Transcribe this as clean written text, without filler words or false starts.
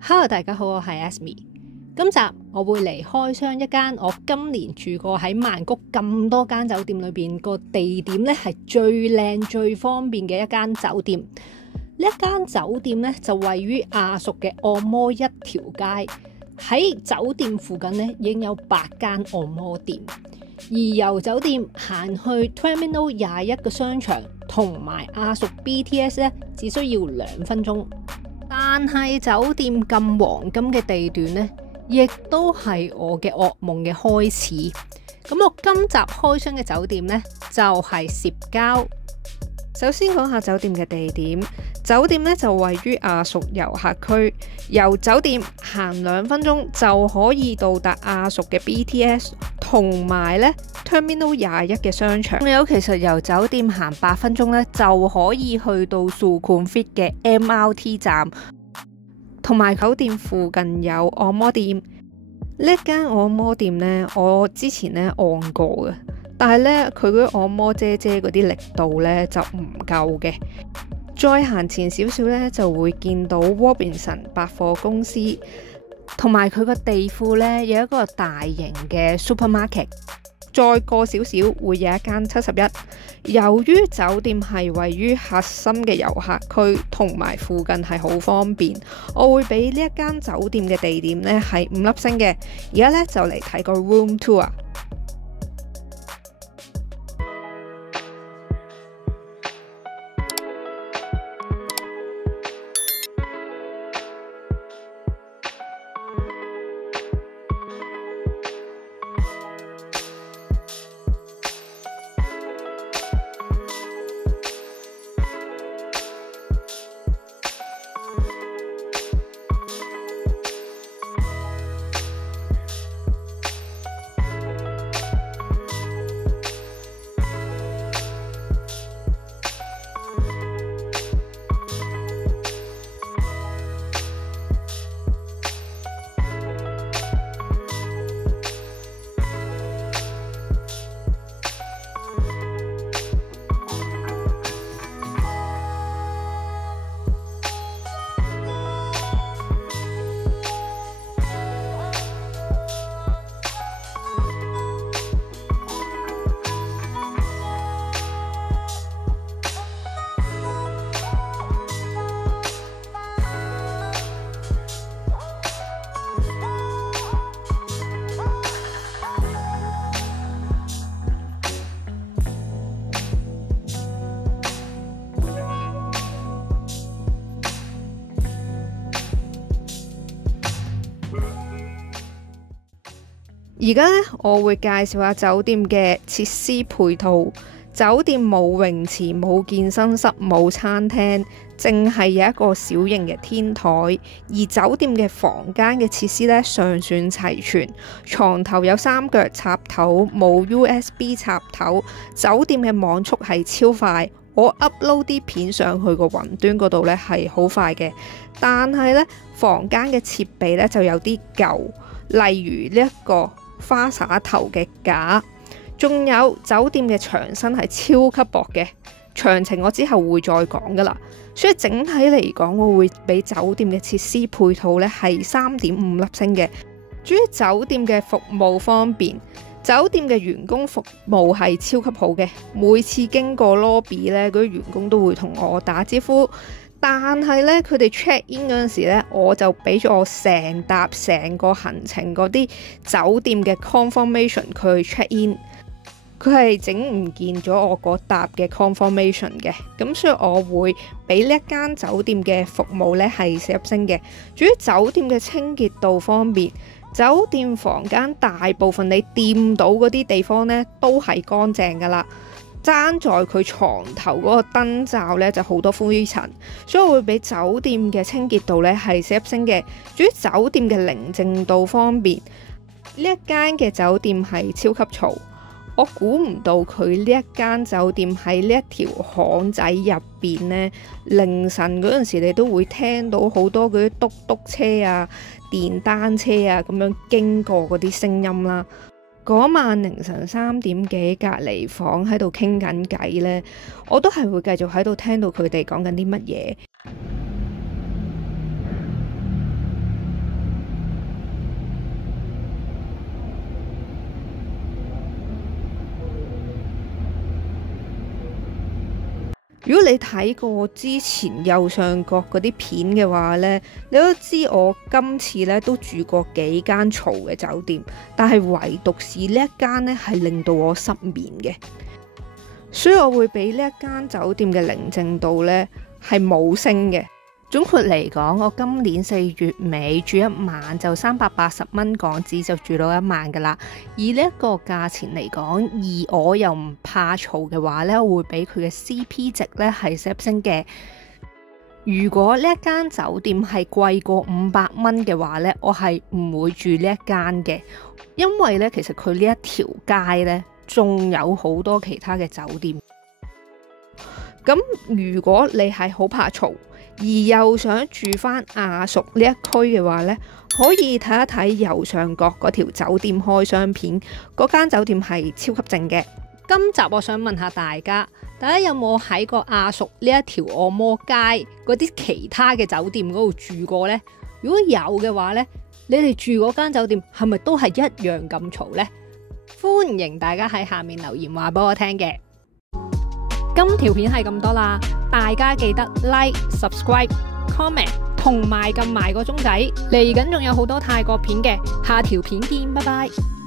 Hello， 大家好，我係 Asmi。今集我會嚟開箱一間我今年住過喺曼谷咁多間酒店裏邊個地點咧係最靚最方便嘅一間酒店。呢一間酒店咧就位於亞熟嘅按摩一條街，喺酒店附近咧已經有8間按摩店，而由酒店行去 Terminal 21嘅商場同埋亞熟 BTS 咧只需要2分鐘。但係酒店咁黃金嘅地段呢，亦都係我嘅噩夢嘅開始。咁我今集開箱嘅酒店呢，就係涉郊。首先講下酒店嘅地點，酒店呢就位於亞熟遊客區，由酒店行2分鐘就可以到達亞熟嘅 BTS 同埋呢 Terminal 21嘅商場。仲有其實由酒店行8分鐘呢就可以去到 Sukhumvit 嘅 MRT 站，同埋酒店附近有按摩店。呢間按摩店呢，我之前呢按過嘅。但係咧，佢嗰啲按摩姐姐嗰啲力度咧就唔夠嘅。再行前少少咧，就會見到 Robinson 百貨公司，同埋佢個地庫咧有一個大型嘅 supermarket。再過少少會有一間71。由於酒店係位於核心嘅遊客區，同埋附近係好方便，我會俾呢一間酒店嘅地點咧係5粒星嘅。而家咧就嚟睇個 room tour。而家咧，我會介紹下酒店嘅設施配套。酒店冇泳池、冇健身室、冇餐廳，淨係有一個小型嘅天台。而酒店嘅房間嘅設施咧尚算齊全，床頭有3腳插頭，冇 USB 插頭。酒店嘅網速係超快，我 upload 啲片上去個雲端嗰度咧係好快嘅。但係咧，房間嘅設備咧就有啲舊，例如呢一個花灑頭嘅架，仲有酒店嘅牆身係超級薄嘅，詳情我之後會再講噶啦。所以整體嚟講，我會俾酒店嘅設施配套咧係3.5粒星嘅。至於酒店嘅服務方面，酒店嘅員工服務係超級好嘅，每次經過 lobby 咧，嗰啲員工都會同我打招呼。但係咧，佢哋 check in 嗰陣時咧，我就俾咗我成個行程嗰啲酒店嘅 confirmation 佢去 check in， 佢係整唔見咗我嗰沓嘅 confirmation 嘅，咁所以我會俾呢一間酒店嘅服務咧係4粒星嘅。至於酒店嘅清潔度方面，酒店房間大部分你掂到嗰啲地方咧都係乾淨噶啦。爭在佢床頭嗰個燈罩咧就好多灰塵，所以我會俾酒店嘅清潔度咧係4粒星嘅。至於酒店嘅寧靜度方面，呢一間嘅酒店係超級嘈，我估唔到佢呢一間酒店喺呢一條巷仔入邊呢，凌晨嗰陣時你都會聽到好多嗰啲嘟嘟車啊、電單車啊咁樣經過嗰啲聲音啦。嗰晚凌晨3點幾，隔離房喺度傾緊偈呢，我都係會繼續喺度聽到佢哋講緊啲乜嘢。如果你睇過之前右上角嗰啲片嘅話呢，你都知我今次呢都住過幾間嘈嘅酒店，但係唯獨是呢一間呢係令到我失眠嘅，所以我會俾呢一間酒店嘅寧靜度呢係冇升嘅。總括嚟講，我今年4月尾住一晚就380蚊港紙就住到1晚噶啦。以呢一個價錢嚟講，而我又唔怕嘈嘅話呢，我會俾佢嘅 CP 值呢係4星嘅。如果呢一間酒店係貴過500蚊嘅話呢，我係唔會住呢一間嘅，因為呢其實佢呢一條街呢仲有好多其他嘅酒店。咁如果你係好怕嘈，而又想住翻亞熟呢一區嘅話呢，可以睇一睇右上角嗰條酒店開箱片，嗰間酒店係超級正嘅。今集我想問下大家有冇喺個亞熟呢一條按摩街嗰啲其他嘅酒店嗰度住過呢？如果有嘅話呢，你哋住嗰間酒店係咪都係一樣咁嘈呢？歡迎大家喺下面留言話俾我聽嘅。今條片係咁多啦，大家記得 like、subscribe、comment 同埋撳埋個鐘仔，嚟緊仲有好多泰國片嘅，下條片見，拜拜。